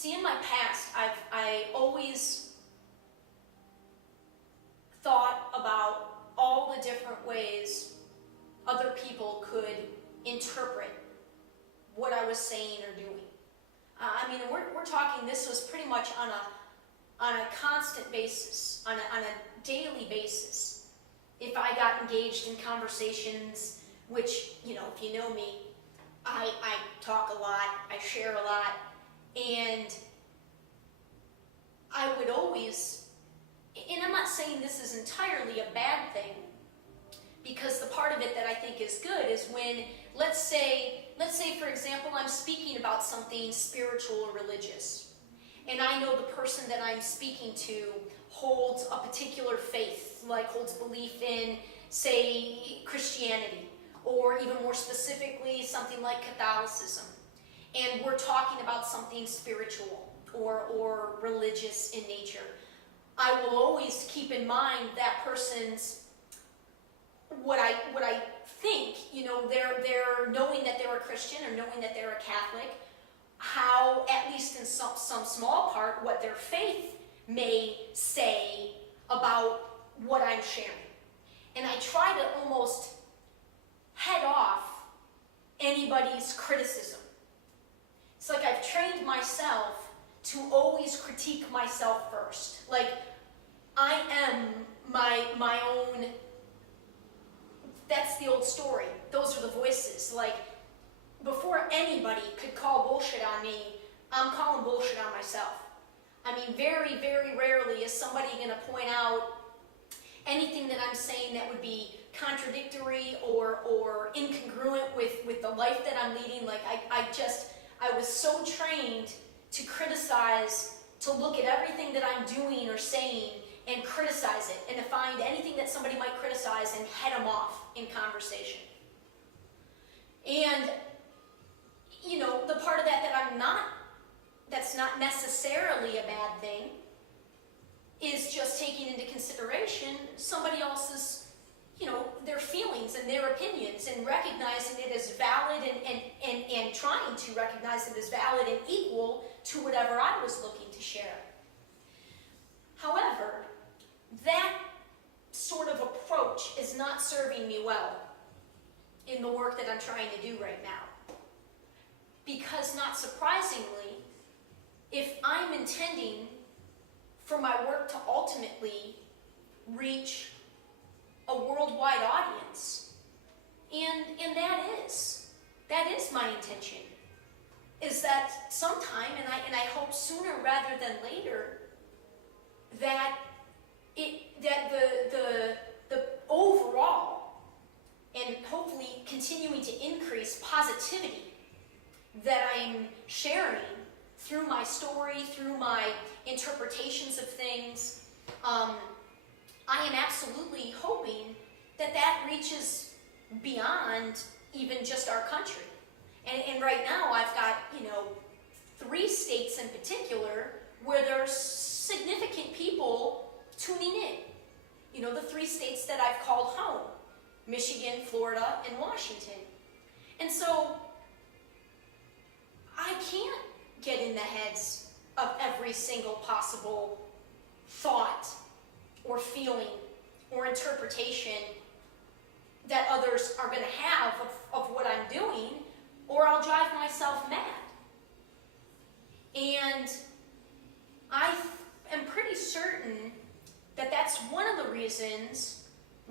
See, in my past, I always thought about all the different ways other people could interpret what I was saying or doing. I mean, we're talking, this was pretty much on a constant basis, on a daily basis. If I got engaged in conversations, which, you know, if you know me, I talk a lot, I share a lot, and I would always, and I'm not saying this is entirely a bad thing, because the part of it that I think is good is when, let's say for example, I'm speaking about something spiritual or religious, and I know the person that I'm speaking to holds a particular faith, like holds belief in, say, Christianity, or even more specifically, something like Catholicism, and we're talking about something spiritual or religious in nature. I will always keep in mind that person's, what I think, you know, they're knowing that they're a Christian or knowing that they're a Catholic, how, at least in some small part, what their faith may say about what I'm sharing. And I try to almost head off anybody's criticism. It's like I've trained myself to always critique myself first. Like, I am my own, that's the old story. Those are the voices. Like, before anybody could call bullshit on me, I'm calling bullshit on myself. I mean, very, very rarely is somebody going to point out anything that I'm saying that would be contradictory or incongruent with the life that I'm leading. Like, I was so trained to criticize, to look at everything that I'm doing or saying and criticize it, and to find anything that somebody might criticize and head them off in conversation. And, you know, the part of that that's not necessarily a bad thing, is just taking into consideration somebody else's, you know, their feelings and their opinions, and recognizing it as valid and trying to recognize it as valid and equal to whatever I was looking to share. However, that sort of approach is not serving me well in the work that I'm trying to do right now. Because, not surprisingly, if I'm intending for my work to ultimately reach a worldwide audience, and that is my intention, is that sometime, and I hope sooner rather than later, that the overall, and hopefully continuing to increase positivity that I'm sharing through my story, through my interpretations of things, I am absolutely hoping that reaches beyond even just our country. And right now I've got, you know, 3 states in particular where there's significant people tuning in. You know, the 3 states that I've called home: Michigan, Florida, and Washington. And so I can't get in the heads of every single possible thought or feeling or interpretation that others are going to have of what I'm doing, or I'll drive myself mad. And I am pretty certain that that's one of the reasons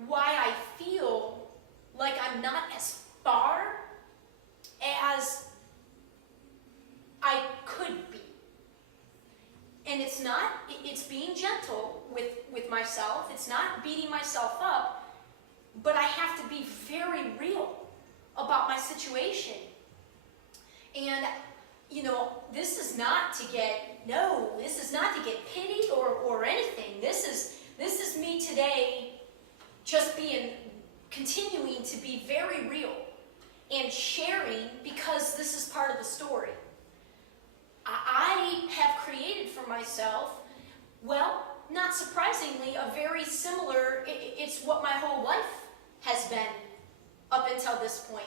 why I feel like I'm not as far as I could be. And it's not, it's being gentle with myself, it's not beating myself up, but I have to be very real about my situation. And, you know, this is not to get pity or anything. This is me today just continuing to be very real and sharing, because this is part of the story. I have created for myself, well, not surprisingly, a very similar, it's what my whole life has been up until this point.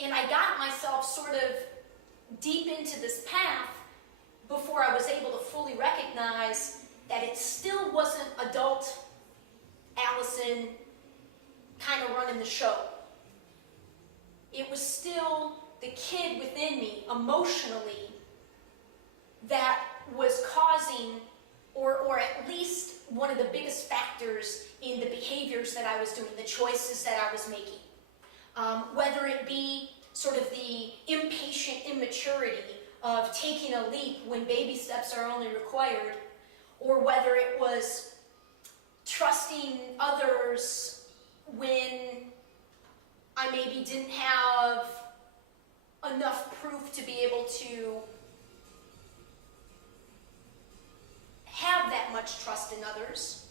And I got myself sort of deep into this path before I was able to fully recognize that it still wasn't adult Alyson kind of running the show. It was still the kid within me, emotionally, that was causing, or at least one of the biggest factors in the behaviors that I was doing, the choices that I was making. Whether it be sort of the impatient immaturity of taking a leap when baby steps are only required, or whether it was trusting others when I maybe didn't have enough proof to be able to have that much trust in others.